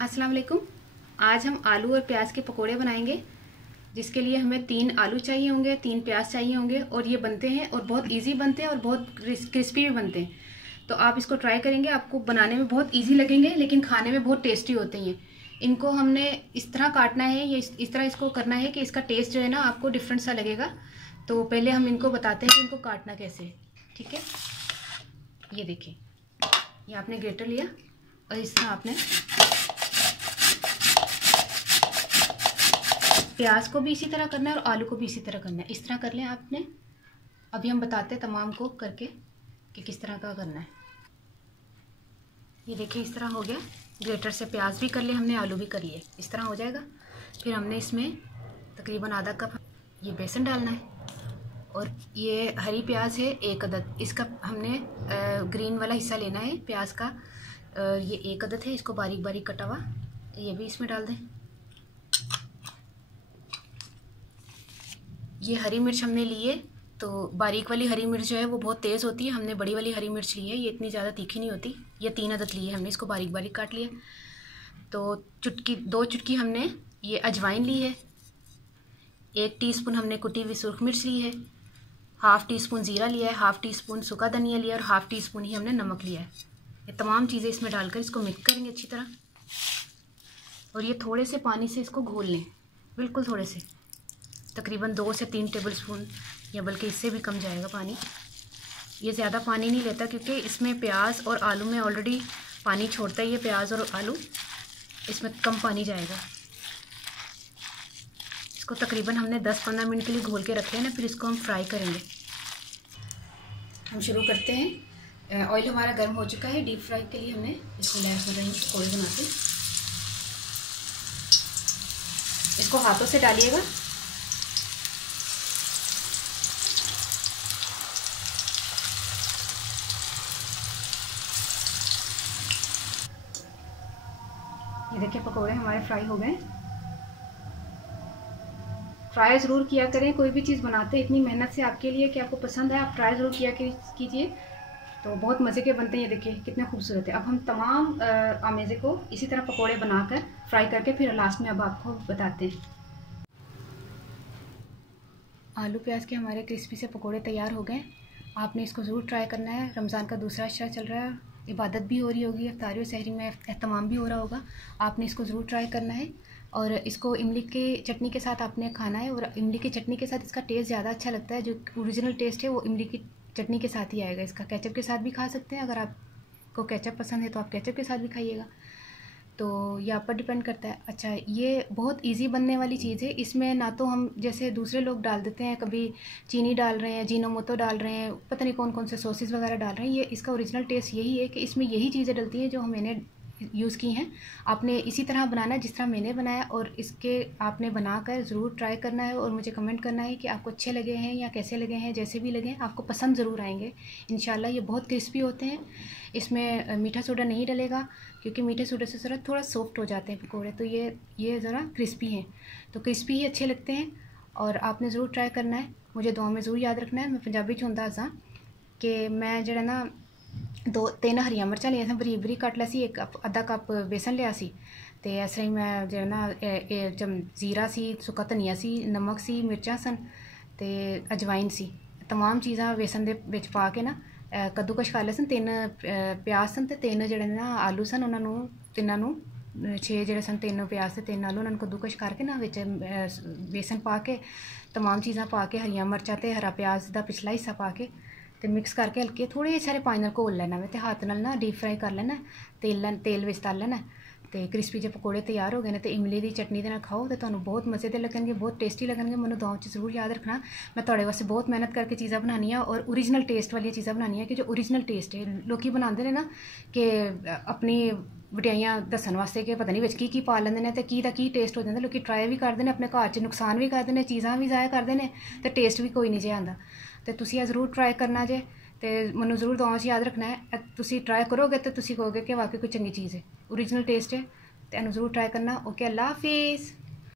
अस्सलाम वालेकुम। आज हम आलू और प्याज के पकोड़े बनाएंगे, जिसके लिए हमें 3 आलू चाहिए होंगे, 3 प्याज चाहिए होंगे और ये बनते हैं और बहुत इजी बनते हैं और बहुत क्रिस्पी भी बनते हैं। तो आप इसको ट्राई करेंगे, आपको बनाने में बहुत इजी लगेंगे लेकिन खाने में बहुत टेस्टी होते हैं। इनको हमने इस तरह काटना है, ये इस तरह इसको करना है कि इसका टेस्ट जो है ना आपको डिफरेंट सा लगेगा। तो पहले हम इनको बताते हैं कि इनको काटना कैसे है। ठीक है, ये देखिए, ये आपने ग्रेटर लिया और इस तरह आपने प्याज को भी इसी तरह करना है और आलू को भी इसी तरह करना है। इस तरह कर लें आपने। अभी हम बताते हैं तमाम को करके कि किस तरह का करना है। ये देखिए, इस तरह हो गया। ग्रेटर से प्याज भी कर लिए हमने, आलू भी कर लिए, इस तरह हो जाएगा। फिर हमने इसमें तकरीबन आधा कप ये बेसन डालना है और ये हरी प्याज है 1 अदद। इसका हमने ग्रीन वाला हिस्सा लेना है प्याज का। ये 1 अदद है, इसको बारीक बारीक कटा हुआ ये भी इसमें डाल दें। ये हरी मिर्च हमने ली है, तो बारीक वाली हरी मिर्च जो है वो बहुत तेज़ होती है, हमने बड़ी वाली हरी मिर्च ली है, ये इतनी ज़्यादा तीखी नहीं होती। ये 3 अदद ली है हमने, इसको बारीक बारीक काट लिया। तो 2 चुटकी हमने ये अजवाइन ली है। 1 टीस्पून हमने कुटी हुई सुरख मिर्च ली है। ½ टीस्पून ज़ीरा लिया है, ½ टीस्पून सूखा धनिया लिया है और ½ टीस्पून ही हमने नमक लिया है। ये तमाम चीज़ें इसमें डालकर इसको मिक्स करेंगे अच्छी तरह। और ये थोड़े से पानी से इसको घोल लें, बिल्कुल थोड़े से, तकरीबन 2 से 3 टेबलस्पून या बल्कि इससे भी कम जाएगा पानी। ये ज़्यादा पानी नहीं लेता क्योंकि इसमें प्याज और आलू में ऑलरेडी पानी छोड़ता है। ये प्याज और आलू, इसमें कम पानी जाएगा। इसको तकरीबन हमने 10-15 मिनट के लिए घोल के रख लेना, फिर इसको हम फ्राई करेंगे। हम शुरू करते हैं। ऑयल हमारा गर्म हो चुका है। डीप फ्राई के लिए हमने इसको लैस हो रही पकौड़े बनाते। इसको हाथों से डालिएगा। ये देखिए, पकोड़े हमारे फ्राई हो गए। ट्राई ज़रूर किया करें, कोई भी चीज़ बनाते हैं इतनी मेहनत से आपके लिए कि आपको पसंद है, आप ट्राई ज़रूर किया कीजिए, तो बहुत मज़े के बनते हैं। ये देखिए कितने खूबसूरत है। अब हम तमाम आमेज़े को इसी तरह पकोड़े बनाकर फ्राई करके फिर लास्ट में अब आपको बताते हैं। आलू प्याज के हमारे क्रिस्पी से पकोड़े तैयार हो गए। आपने इसको ज़रूर ट्राई करना है। रमज़ान का दूसरा अशरा चल रहा है, इबादत भी हो रही होगी, इफ्तारी और सहरी में एहतमाम भी हो रहा होगा। आपने इसको ज़रूर ट्राई करना है और इसको इमली के चटनी के साथ आपने खाना है। और इमली की चटनी के साथ इसका टेस्ट ज़्यादा अच्छा लगता है। जो ओरिजिनल टेस्ट है वो इमली की चटनी के साथ ही आएगा। इसका केचप के साथ भी खा सकते हैं, अगर आपको केचप पसंद है तो आप केचप के साथ भी खाइएगा। तो ये आप पर डिपेंड करता है। अच्छा, ये बहुत इजी बनने वाली चीज़ है। इसमें ना तो हम जैसे दूसरे लोग डाल देते हैं, कभी चीनी डाल रहे हैं, जीनोमोतो डाल रहे हैं, पता नहीं कौन कौन से सॉसेस वगैरह डाल रहे हैं। ये इसका ओरिजिनल टेस्ट यही है कि इसमें यही चीज़ें डलती हैं जो मैंने यूज़ की हैं। आपने इसी तरह बनाना है जिस तरह मैंने बनाया, और इसके आपने बनाकर ज़रूर ट्राई करना है और मुझे कमेंट करना है कि आपको अच्छे लगे हैं या कैसे लगे हैं। जैसे भी लगे आपको पसंद ज़रूर आएंगे इंशाल्लाह। ये बहुत क्रिस्पी होते हैं। इसमें मीठा सोडा नहीं डलेगा क्योंकि मीठे सोडे से ज़रा थोड़ा सॉफ्ट हो जाते हैं पकौड़े, तो ये ज़रा क्रिस्पी हैं, तो क्रिस्पी ही अच्छे लगते हैं। और आपने ज़रूर ट्राई करना है। मुझे दुआ में ज़रूर याद रखना है। मैं पंजाबी च होंदा सा कि मैं जरा ना 2-3 हरियां मिर्चां लिया बरीक बरीक कट लिया सी, एक आधा कप बेसन लिया सी, ते इस तरह मैं जो ना जीरा सी, सुक्का धनिया सी, नमक सी, मिर्चां सन ते अजवाइन सी, तमाम चीज़ां बेसन दे विच पा के ना कद्दूकश कर लिया सन। 3 प्याज सन ते 3 जिहड़े ना आलू सन, उन्होंने तिन्नां नूं 6 जिहड़े सन 3 प्याज ते 3 आलू, उन्होंने कद्दूकश करके ना विच बेसन पा के तमाम चीज़ां पा के, हरियां मिर्चां ते हरा प्याज दा पिछला हिस्सा पा के ते मिक्स करके हल्के थोड़े सारे पानी नाल घोल लेना है ते हाथ नाल ना डीप फ्राई कर लेना। तेल विच तल लेना ते क्रिस्पी जे पकौड़े तैयार हो गए ने। ते इमली दी चटनी दे नाल खाओ तो तुहानूं बहुत मज़े दे लगणगे, बहुत टेस्टी लगणगे। मैनूं दुआ च जरूर याद रखना। मैं तुहाडे वास्ते बहुत मेहनत करके चीज़ां बनानी है और ओरिजिनल टेस्ट वाली चीज़ां बनानी है कि जो ओरिजिनल टेस्ट है। लोग बनाते हैं ना कि अपनी वटियाइयां दस्सण वास्ते कि पता नहीं विच की पा लैंदे ने ते की दा की टेस्ट हो जाता। लोग ट्राई भी करते हैं, अपने घर च नुकसान भी करते हैं, चीज़ां भी ज़ाया करते हैं ते टेस्ट भी कोई नहीं जे आंदा। ते तुसीं ज़रूर ट्राई करना जे, तो मैनूं जरूर दुआवां च याद रखना है। तुसीं ट्राई करोगे तो तुसीं कहोगे कि वाकई कोई चंगी चीज़ है, ओरिजिनल टेस्ट है, तो इन्हूं जरूर ट्राई करना। ओके, अल्लाह हाफिज़।